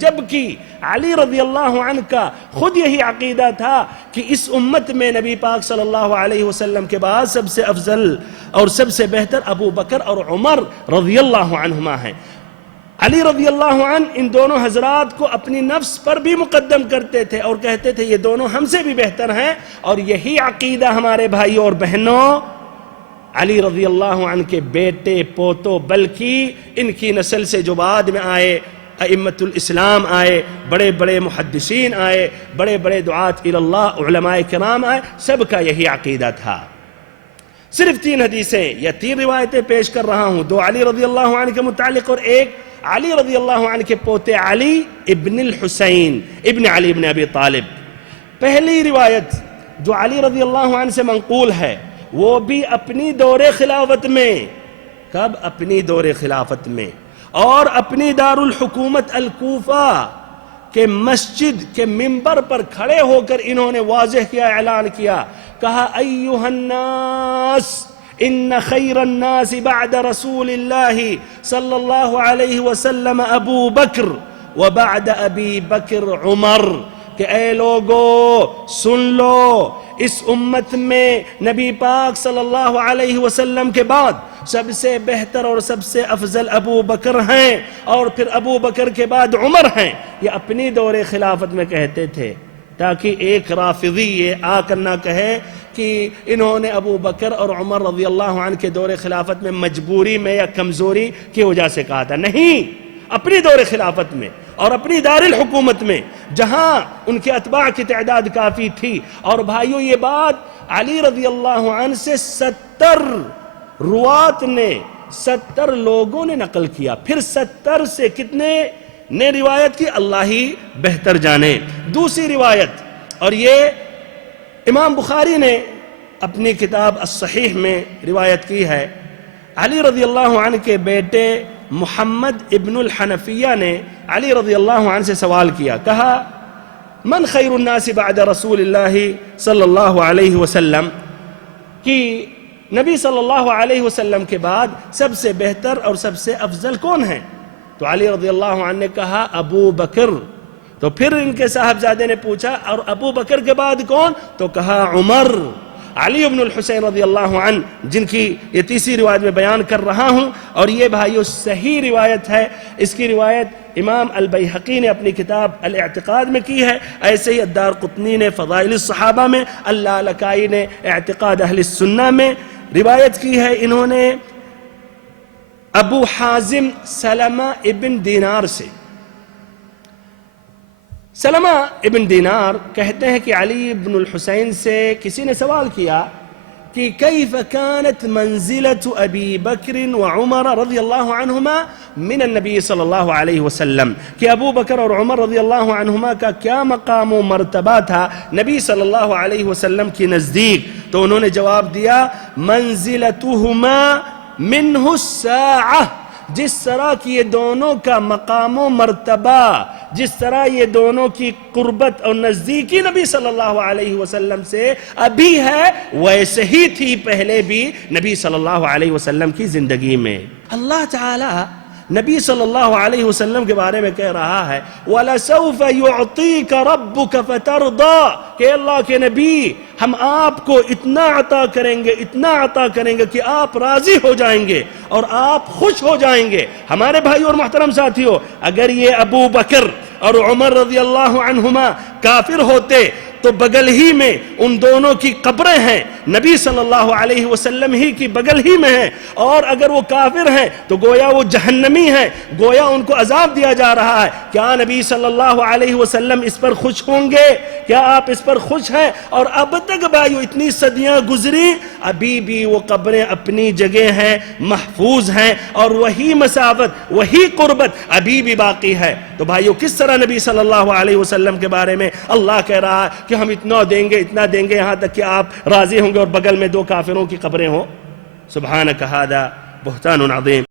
جبکہ علی رضی اللہ عنہ کا خود یہی عقیدہ تھا کہ اس امت میں نبی پاک صلی اللہ علیہ وسلم کے بعد سب سے افضل اور سب سے بہتر ابو بکر اور عمر رضی اللہ عنہما ہیں۔ علی رضی اللہ عنہ ان دونوں حضرات کو اپنی نفس پر بھی مقدم کرتے تھے اور کہتے تھے یہ دونوں ہم سے بھی بہتر ہیں، اور یہی عقیدہ ہمارے بھائیوں اور بہنوں علی رضی اللہ عنہ کے بیٹے پوتوں بلکہ ان کی نسل سے جو بعد میں آئے ائمۃ الاسلام آئے، بڑے بڑے محدثین آئے، بڑے بڑے دعات اللہ علماء کرام آئے، سب کا یہی عقیدہ تھا۔ صرف 3 حدیثیں یا 3 روایتیں پیش کر رہا ہوں، 2 علی رضی اللہ عنہ کے متعلق اور ایک علی رضی اللہ عنہ کے پوتے علی ابن الحسین ابن علی ابن ابی طالب۔ پہلی روایت جو علی رضی اللہ عنہ سے منقول ہے وہ بھی اپنی دور خلافت میں، کب؟ اپنی دور خلافت میں، اور اپنی دار الحکومت الکوفہ کے مسجد کے منبر پر کھڑے ہو کر انہوں نے واضح کیا، اعلان کیا، کہا ایھا الناس ان خیر الناس بعد رسول اللہ صلی اللہ علیہ وسلم ابو بکر وبعد ابی بکر عمر، کہ اے لوگو سن لو، اس امت میں نبی پاک صلی اللہ علیہ وسلم کے بعد سب سے بہتر اور سب سے افضل ابو بکر ہیں، اور پھر ابو بکر کے بعد عمر ہیں۔ یہ اپنی دور خلافت میں کہتے تھے، تاکہ ایک رافضی یہ آ کر نہ کہے کہ انہوں نے ابو بکر اور عمر رضی اللہ عنہ کے دور خلافت میں مجبوری میں یا کمزوری کی وجہ سے کہا تھا۔ نہیں، اپنی دور خلافت میں اور اپنی دار الحکومت میں جہاں ان کے اتباع کی تعداد کافی تھی۔ اور بھائیوں یہ بات علی رضی اللہ عنہ سے 70 روات نے، 70 لوگوں نے نقل کیا، پھر 70 سے کتنے نے روایت کی اللہ ہی بہتر جانے۔ دوسری روایت، اور یہ امام بخاری نے اپنی کتاب الصحیح میں روایت کی ہے، علی رضی اللہ عنہ کے بیٹے محمد ابن الحنفیہ نے علی رضی اللہ عنہ سے سوال کیا، کہا من خیر الناس بعد رسول اللہ صلی اللہ علیہ وسلم، کہ نبی صلی اللہ علیہ وسلم کے بعد سب سے بہتر اور سب سے افضل کون ہیں؟ تو علی رضی اللہ عنہ نے کہا ابو بکر۔ تو پھر ان کے صاحبزادے نے پوچھا اور ابو بکر کے بعد کون؟ تو کہا عمر۔ علی ابن الحسین رضی اللہ عنہ جن کی یہ تیسری روایت میں بیان کر رہا ہوں، اور یہ بھائیو صحیح روایت ہے، اس کی روایت امام البیہقی نے اپنی کتاب الاعتقاد میں کی ہے، ایسے ہی الدارقطنی نے فضائل الصحابہ میں، اللالکائی نے اعتقاد اہل السنہ میں روایت کی ہے۔ انہوں نے ابو حازم سلمہ ابن دینار سے، سلمہ ابن دینار کہتے ہیں کہ علی بن الحسین سے کسی نے سوال کیا کہ کیف كانت منزلت ابی بکر وعمر رضی اللہ عنہما من النبی صلی اللہ علیہ وسلم، کہ ابو بکر اور عمر رضی اللہ عنہما کا کیا مقام و مرتبہ تھا نبی صلی اللہ علیہ وسلم کی نزدیک؟ تو انہوں نے جواب دیا منزلتہما منہ الساعہ، جس طرح کی یہ دونوں کا مقام و مرتبہ، جس طرح یہ دونوں کی قربت اور نزدیکی نبی صلی اللہ علیہ وسلم سے ابھی ہے، ویسے ہی تھی پہلے بھی نبی صلی اللہ علیہ وسلم کی زندگی میں۔ اللہ تعالی نبی صلی اللہ علیہ وسلم کے بارے میں کہہ رہا ہے وَلَسَوْفَ يُعْطِيكَ رَبُّكَ فَتَرْضَى، کہ اللہ کے نبی ہم آپ کو اتنا عطا کریں گے، اتنا عطا کریں گے کہ آپ راضی ہو جائیں گے اور آپ خوش ہو جائیں گے۔ ہمارے بھائی اور محترم ساتھیوں، اگر یہ ابو بکر اور عمر رضی اللہ عنہما کافر ہوتے تو بغل ہی میں ان دونوں کی قبریں ہیں، نبی صلی اللہ علیہ وسلم ہی کی بغل ہی میں ہیں، اور اگر وہ کافر ہیں تو گویا وہ جہنمی ہیں، گویا ان کو عذاب دیا جا رہا ہے۔ کیا نبی صلی اللہ علیہ وسلم اس پر خوش ہوں گے؟ کیا آپ اس پر خوش ہیں؟ اور اب تک بھائیو اتنی صدیاں گزری، ابھی بھی وہ قبریں اپنی جگہ ہیں، محفوظ ہیں، اور وہی مساوت، وہی قربت ابھی بھی باقی ہے۔ تو بھائیو کس طرح نبی صلی اللہ علیہ وسلم کے بارے میں اللہ کہہ رہا ہے کہ ہم اتنا دیں گے، اتنا دیں گے، یہاں تک کہ آپ راضی ہوں گے، اور بغل میں 2 کافروں کی قبریں ہوں؟ سبحانک ھذا بہتان عظیم۔